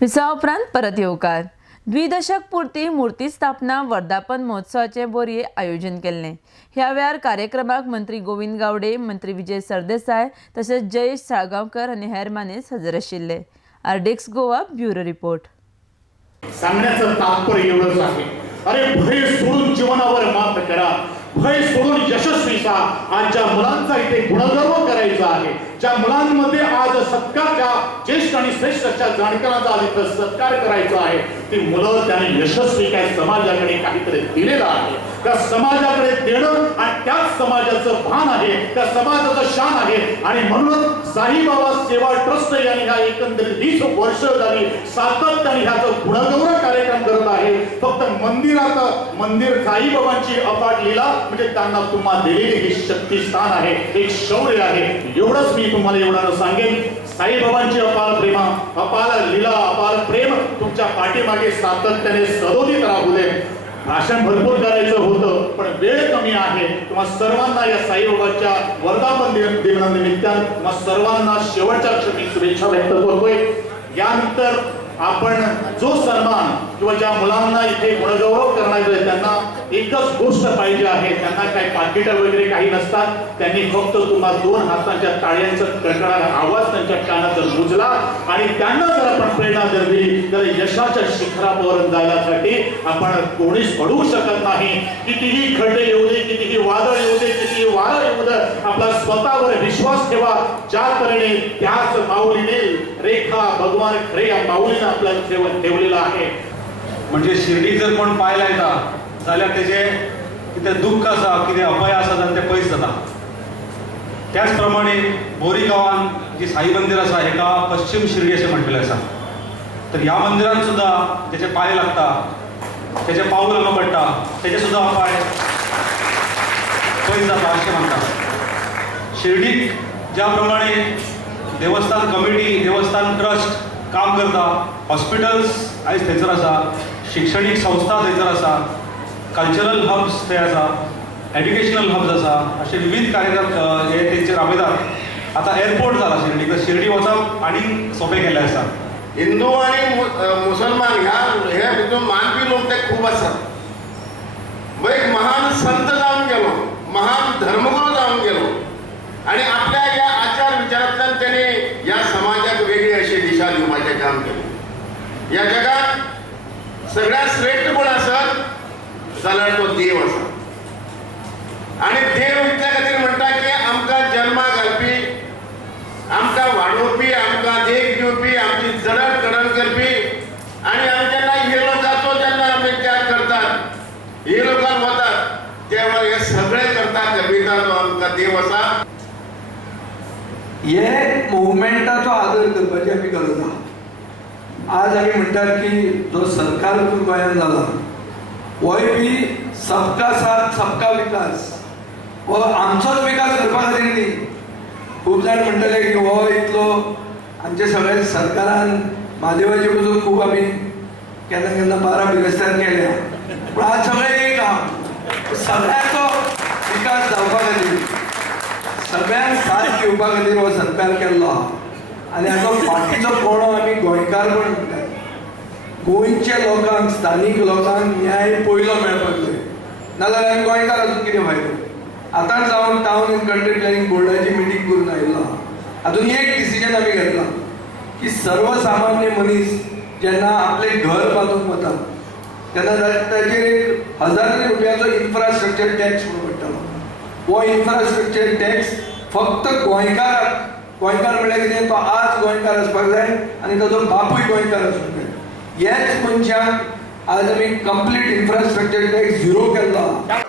Visa उपरांत परत येवकार द्विदशक पुरती मूर्ती स्थापना वर्धापन महोत्सवाचे बोरये आयोजन केल्ले। ह्या वेळार कार्यक्रमाक मंत्री गोविंद गावडे, मंत्री विजय सरदेसाय तसेच जयेश साळगांवकर आणि हेर मानेस हजर आशिल्ले। आरडेक्स गोवा ब्युरो रिपोर्ट। सांगण्याचं तात्पर्य एवढंच आहे, अरे भय सोडून जीवनावर मात करा, भय सोडून यशस्वी सा। आज ज्या मुलांचा इथे गुणगर्व करायचा आहे, ज्या मुलांमध्ये आज सत्कारच्या ज्येष्ठ आणि श्रेष्ठ अशा जाणकारांचा आज इथं सत्कार करायचा आहे, ती मुलं त्यांनी यशस्वी काय समाजाकडे काहीतरी दिलेलं आहे, त्या समाजाकडे देणं आणि त्याच समाजाचं भान आहे, त्या समाजाचं शान आहे। आणि म्हणून साईबाबा सेवा ट्रस्ट यांनी ह्या एकंदरीत 20 वर्ष झाली सातत्याने ह्याचा गुणगौरव कार्यक्रम करत आहे। फक्त मंदिरात मंदिर साईबाबांची अफाट लीला म्हणजे त्यांना तुम्हाला दिलेली ही शक्तिस्थान आहे, एक शौर्य आहे। एवढंच मी तुम्हाला एवढं सांगेन, साईबाबांची अपार प्रेम, अपार लीला, अपार प्रेम तुमच्या पाठीमागे सातत्याने सदोदित राहू दे। भाषण भरपूर करायचं होतं पण वेळ कमी आहे। तुम्हा सर्वांना या साईबाबाच्या वर्धापन दिनानिमित्तानं तुम्हा सर्वांना शेवटच्या क्षणी शुभेच्छा व्यक्त करतोय। यानंतर आपण जो सन्मान किंवा ज्या मुलांना इथे गुणगौरव करण्याचं आहे त्यांना एकच गोष्ट पाहिजे आहे, त्यांना काही पाकिट वगैरे काही नसतात, त्यांनी फक्त तुम्हाला 2 हातांच्या टाळ्यांचा कडकडाट आवाज त्यांच्या कानात जर गुंजला आणि त्यांना जर आपण प्रेरणा जर दिली तर यशाच्या शिखरापर्यंत जाण्यासाठी आपण कोणीच अडवू शकत नाही। कितीही खड्डे येऊ दे, कितीही वादळ येऊ दे, कितीही वारं येऊ दे, आपला स्वतःवर विश्वास ठेवा। ज्या तऱ्हेने त्याच माऊलीने रेखा भगवान खरे या माऊलीने आपल्याला ठेवलेला आहे। म्हणजे शिर्डी जर कोण पाहायला येता जाल्यार तेजे कितें दुःख आसा, कितें अपय आसा जाल्यार ते पयस जाता। त्याच प्रमाणे बोरी गांवान जी साई मंदिर आसा हेका पश्चिम शिर्डी अशें म्हटलेलें आसा। तर ह्या मंदिरान सुद्धा तेजे पांय लागता, तेजे पाऊल हांगा पडटा, तेजे सुद्धा अपाय पयस जाता अशें म्हणटा। शिर्डीक ज्या प्रमाणे देवस्थान कमिटी, देवस्थान ट्रस्ट काम करता, हॉस्पिटल्स आयज थंयसर आसा, शिक्षणीक संस्था थंयसर आसा, कल्चरल हब्स थंय आसा, एड्युकेशनल हब्स आसा, असे विविध कार्यक्रम हे तेंचे राबयतात। आता एअरपोर्ट जाला शिर्डीक, तर शिर्डी वचप आनी सोपें केल्लें आसा। हिंदू आणि मुसलमान ह्या भितून मानपी लोक ते खूप असतात। एक महान संत जाऊन गेलो, महान धर्मगुरू जाऊन गेलो आणि आपल्या या आचार विचारातल्यान त्याने या समाजाक वेगळी अशी दिशा दिवपाचे काम केले। या जगात सगळ्यात श्रेष्ठ कोण असत जाल्यार तो देव आसा। आणि देव इतल्या खातीर म्हणटा की आमकां जन्माक घालपी, आमकां वाडोवपी, आमकां देख दिवपी, आमची जडण कडण करपी आणि आमी जेन्ना हे लोकांचो जेन्ना आमी त्याग करतात, हे लोकांक वतात तेव्हा हे सगळे करतात कबिता तो आमकां देव आसा। हे मुवमेंटाचो आदर करपाची आमी गरज आहा। आज आमी म्हणटात की जो सरकार गोंयांत जाला होय बी सबका साथ सबका विकास, हो आमचोच विकास करपा खातीर न्ही। खूब जाण म्हणटले की हो इतलो आमचे सगळे सरकारान महादेवाचे पसून खूब आमी केन्ना केन्ना 12 बिरेस्तार केल्या, पूण आज सगळें एक आहा। सगळ्यांचो विकास जावपा खातीर, सगळ्यांक साथ घेवपा खातीर हो सरकार केल्लो आहा। आनी हाचो फाटीचो कोणो आमी गोंयकार म्हण म्हणटात। गोंयच्या लोकांक, स्थानीक लोकांक न्याय पयलो मेळपाक जाय, नाजाल्यार आमी गोंयकार अजून कितें फायदो। आतां जावन टावन एंड कंट्री प्लॅनिंग बोर्डाची मिटींग करून आयिल्लो आहा। हातून एक डिसिजन आमी घेतला की सर्वसामान्य मनीस जेन्ना आपले घर बांदूंक वता तेन्ना ताचेर 1000 रुपयाचो इन्फ्रास्ट्रक्चर टॅक्स म्हणून पडटलो। हो इन्फ्रास्ट्रक्चर टॅक्स फक्त गोंयकार म्हळ्यार कितें, तो आज गोंयकार आसपाक जाय आनी ताचो बापूय गोंयकार आसपाक जाय। हेच मनशाक आज आमी कंप्लीट इन्फ्रास्ट्रक्चर टॅक्स 0 केल्लो आहा।